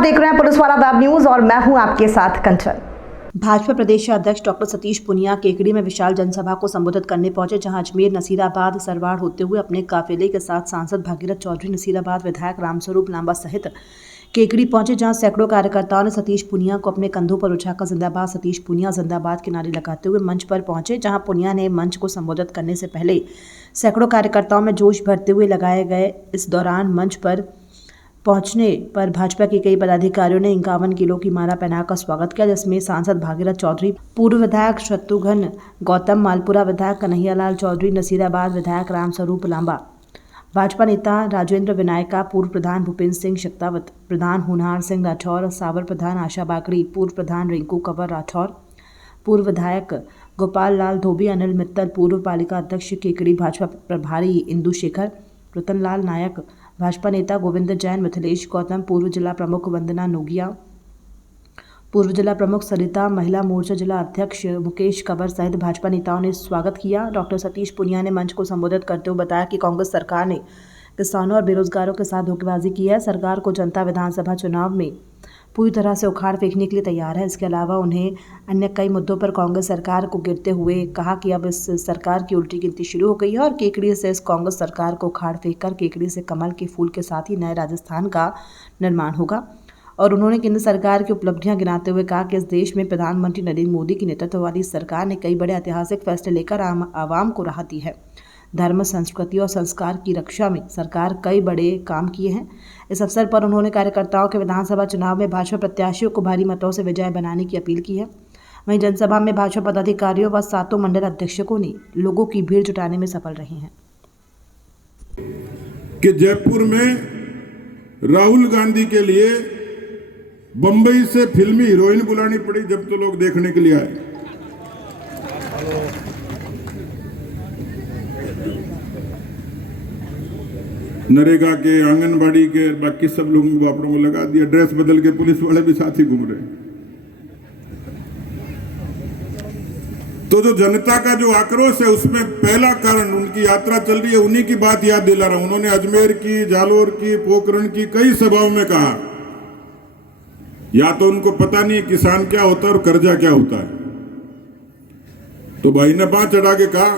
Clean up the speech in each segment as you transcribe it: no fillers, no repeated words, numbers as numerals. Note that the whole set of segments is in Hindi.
देख रहे हैं पुलिस वाला वेब न्यूज और मैं हूं आपके साथ कंचन। भाजपा प्रदेश अध्यक्ष डॉक्टर सतीश पुनिया केकड़ी में विशाल जनसभा को संबोधित करने पहुंचे, जहां अजमेर, नसीराबाद, सरवाड़ होते हुए अपने काफिले के साथ सांसद भागीरथ चौधरी, नसीराबाद विधायक रामस्वरूप लांबा सहित केकड़ी पहुंचे, जहां सैकड़ों कार्यकर्ताओं ने सतीश पुनिया को अपने कंधों पर उठाकर जिंदाबाद सतीश पुनिया जिंदाबाद के नारे लगाते हुए मंच पर पहुंचे। जहां पुनिया ने मंच को संबोधित करने से पहले सैकड़ों कार्यकर्ताओं में जोश भरते हुए लगाए गए। इस दौरान मंच पर पहुंचने पर भाजपा के कई पदाधिकारियों ने 51 किलो की माला पहनाकर स्वागत किया, जिसमें सांसद भागीरथ चौधरी, पूर्व विधायक शत्रुघ्न गौतम, मालपुरा विधायक कन्हैयालाल चौधरी, नसीराबाद विधायक रामस्वरूप लांबा, भाजपा नेता राजेंद्र विनायका, पूर्व प्रधान भूपेंद्र सिंह शेखावत, प्रधान होनहार सिंह राठौर, सावर प्रधान आशा बाकड़ी, पूर्व प्रधान रिंकू कंवर राठौर, पूर्व विधायक गोपाल लाल धोबी, अनिल मित्तल, पूर्व पालिका अध्यक्ष केकड़ी, भाजपा प्रभारी इंदु शेखर, रतनलाल नायक, भाजपा नेता गोविंद जैन, मिथिलेश गौतम, पूर्व जिला प्रमुख वंदना नोगिया, पूर्व जिला प्रमुख सरिता, महिला मोर्चा जिला अध्यक्ष मुकेश कंवर सहित भाजपा नेताओं ने स्वागत किया। डॉक्टर सतीश पुनिया ने मंच को संबोधित करते हुए बताया कि कांग्रेस सरकार ने किसानों और बेरोजगारों के साथ धोखेबाजी की है। सरकार को जनता विधानसभा चुनाव में पूरी तरह से उखाड़ फेंकने के लिए तैयार है। इसके अलावा उन्हें अन्य कई मुद्दों पर कांग्रेस सरकार को गिरते हुए कहा कि अब इस सरकार की उल्टी गिनती शुरू हो गई है और केकड़ी से इस कांग्रेस सरकार को उखाड़ फेंककर केकड़ी से कमल के फूल के साथ ही नए राजस्थान का निर्माण होगा। और उन्होंने केंद्र सरकार की उपलब्धियां गिनाते हुए कहा कि इस देश में प्रधानमंत्री नरेंद्र मोदी की नेतृत्व वाली सरकार ने कई बड़े ऐतिहासिक फैसले लेकर आवाम को राहत दी है। धर्म, संस्कृति और संस्कार की रक्षा में सरकार कई बड़े काम किए हैं। इस अवसर पर उन्होंने कार्यकर्ताओं के विधानसभा चुनाव में भाजपा प्रत्याशियों को भारी मतों से विजय बनाने की अपील की है। वहीं जनसभा में भाजपा पदाधिकारियों व 7 मंडल अध्यक्षकों ने लोगों की भीड़ जुटाने में सफल रहे हैं। कि जयपुर में राहुल गांधी के लिए बंबई से फिल्मी हीरोइन बुलानी पड़ी जब तो लोग देखने के लिए आए। नरेगा के, आंगनबाड़ी के, बाकी सब लोगों को बापड़ों को लगा दिया। ड्रेस बदल के पुलिस वाले भी साथ ही घूम रहे। तो जो जनता का जो आक्रोश है उसमें पहला कारण उनकी यात्रा चल रही है, उन्हीं की बात याद दिला रहा हूं। उन्होंने अजमेर की, जालोर की, पोखरण की कई सभाओं में कहा या तो उनको पता नहीं किसान क्या होता है और कर्जा क्या होता है। तो भाई ने बात चढ़ा के कहा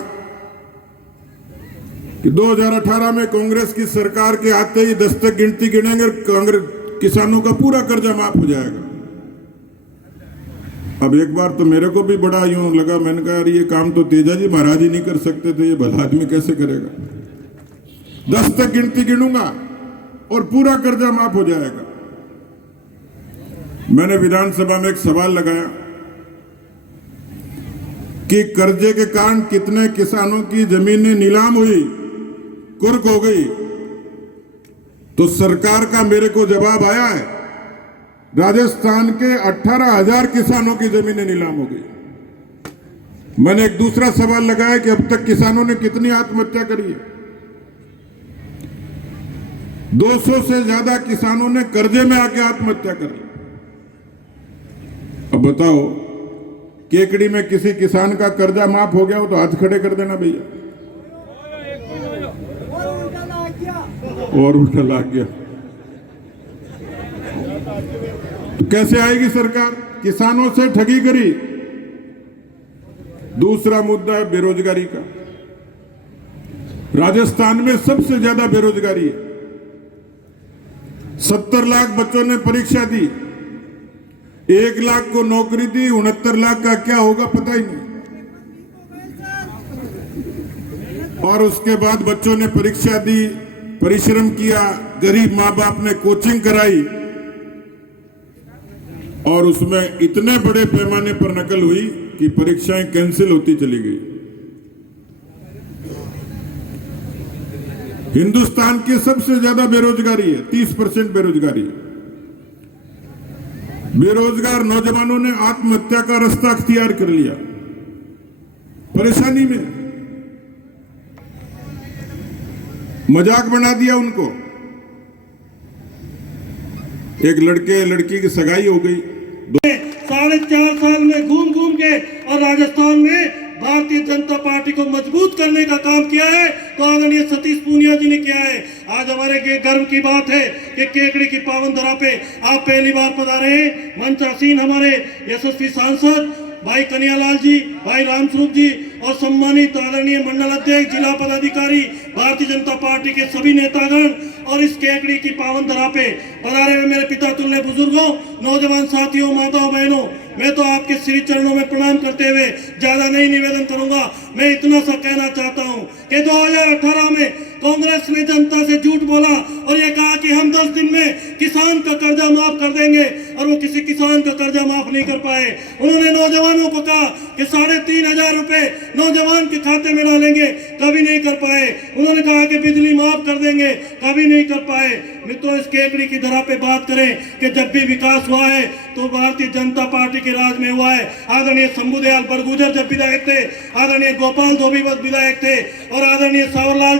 कि 2018 में कांग्रेस की सरकार के आते ही दस्तक गिनती गिनेंगे, कांग्रेस किसानों का पूरा कर्जा माफ हो जाएगा। अब एक बार तो मेरे को भी बड़ा यूं लगा, मैंने कहा ये काम तो तेजा जी महाराज ही नहीं कर सकते थे, ये भला आदमी कैसे करेगा। दस्तक गिनती गिनूंगा और पूरा कर्जा माफ हो जाएगा। मैंने विधानसभा में एक सवाल लगाया कि कर्जे के कारण कितने किसानों की जमीनें नीलाम हुई, कुर्क हो गई। तो सरकार का मेरे को जवाब आया है, राजस्थान के 18,000 किसानों की जमीनें नीलाम हो गई। मैंने एक दूसरा सवाल लगाया कि अब तक किसानों ने कितनी आत्महत्या करी है। 200 से ज्यादा किसानों ने कर्जे में आके आत्महत्या कर ली। अब बताओ, केकड़ी में किसी किसान का कर्जा माफ हो गया हो तो हाथ खड़े कर देना भैया। और उल्टा लाग गया तो कैसे आएगी सरकार? किसानों से ठगी करी। दूसरा मुद्दा है बेरोजगारी का। राजस्थान में सबसे ज्यादा बेरोजगारी है। 70 लाख बच्चों ने परीक्षा दी, 1 लाख को नौकरी दी, 69 लाख का क्या होगा पता ही नहीं। और उसके बाद बच्चों ने परीक्षा दी, परिश्रम किया, गरीब मां बाप ने कोचिंग कराई और उसमें इतने बड़े पैमाने पर नकल हुई कि परीक्षाएं कैंसिल होती चली गई। हिंदुस्तान की सबसे ज्यादा बेरोजगारी है, 30% बेरोजगारी है। बेरोजगार नौजवानों ने आत्महत्या का रास्ता अख्तियार कर लिया, परेशानी में। मजाक बना दिया उनको। एक लड़के लड़की की सगाई हो गई। 4.5 साल में घूम घूम के और राजस्थान में भारतीय जनता पार्टी को मजबूत करने का काम किया है तो आदरणीय सतीश पुनिया जी ने किया है। आज हमारे के गर्व की बात है कि केकड़ी की पावन धरा पे आप पहली बार पधारे हैं। मंच आसीन हमारे यशस्वी सांसद भाई कन्हैयालाल जी, भाई रामस्वरूप जी और सम्मानित आदरणीय मंडल अध्यक्ष, जिला पदाधिकारी, भारतीय जनता पार्टी के सभी नेतागण और इस केकड़ी की पावन धरा पे पधारे हुए मेरे पिता तुल्य बुजुर्गों, नौजवान साथियों, माताओं बहनों, मैं तो आपके श्री चरणों में प्रणाम करते हुए ज्यादा नहीं निवेदन करूंगा। मैं इतना सा कहना चाहता हूं कि 2018 में कांग्रेस ने जनता से झूठ बोला और ये कहा कि हम 10 दिन में किसान का कर्जा माफ कर देंगे और वो किसी किसान का कर्जा माफ नहीं कर पाए। उन्होंने नौजवानों को कहा कि 3,500 रुपए नौजवान के खाते में डालेंगे, कभी नहीं कर पाए। उन्होंने कहा कि बिजली माफ कर देंगे, कभी नहीं कर पाए। मित्रों, इस केकड़ी की धरा पे बात करें कि जब भी विकास हुआ है तो भारतीय जनता पार्टी के राज में हुआ है। आदरणीय शंभुदयाल बड़गुजर जब विधायक थे, आदरणीय गोपाल धोबी विधायक थे और आदरणीय सावरलाल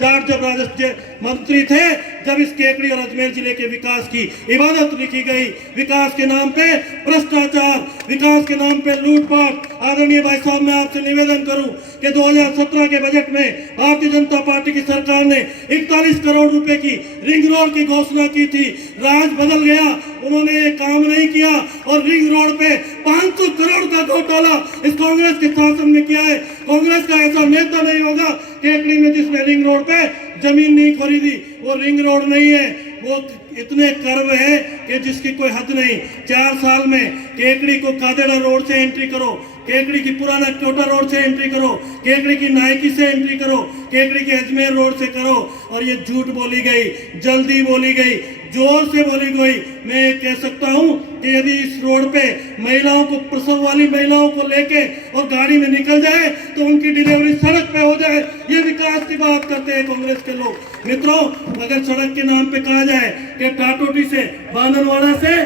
जाट जब राजस्व मंत्री थे, जब इस केकड़ी और अजमेर जिले के विकास की इबादत लिखी गई। विकास के नाम पे भ्रष्टाचार, विकास के नाम पे लूटपाट। आदरणीय भाई साहब, मैं आपसे निवेदन करूं कि 2017 के बजट में भारतीय जनता पार्टी की सरकार ने 41 करोड़ रुपए की रिंग रोड की घोषणा की थी। राज बदल गया, उन्होंने ये काम नहीं किया और रिंग रोड पे 500 करोड़ का घोटाला इस कांग्रेस के शासन में किया है। कांग्रेस का ऐसा नेता नहीं होगा केकड़ी में जिसने रिंग रोड पे जमीन नहीं खरीदी। वो रिंग रोड नहीं है, वो इतने कर्व है कि जिसकी कोई हद नहीं। 4 साल में केकड़ी को कादेड़ा रोड से एंट्री करो, केकड़ी की पुराना कोटा रोड से एंट्री करो, केकड़ी की नायकी से एंट्री करो, केकड़ी के अजमेर रोड से करो। और ये झूठ बोली गई, जल्दी बोली गई, जोर से बोली गई। मैं कह सकता हूं कि यदि इस रोड पे महिलाओं को, प्रसव वाली महिलाओं को लेके और गाड़ी में निकल जाए तो उनकी डिलीवरी सड़क पे हो जाए। ये विकास की बात करते हैं कांग्रेस के लोग। मित्रों, अगर सड़क के नाम पे कहा जाए कि टाटोटी से, बांधनवाड़ा से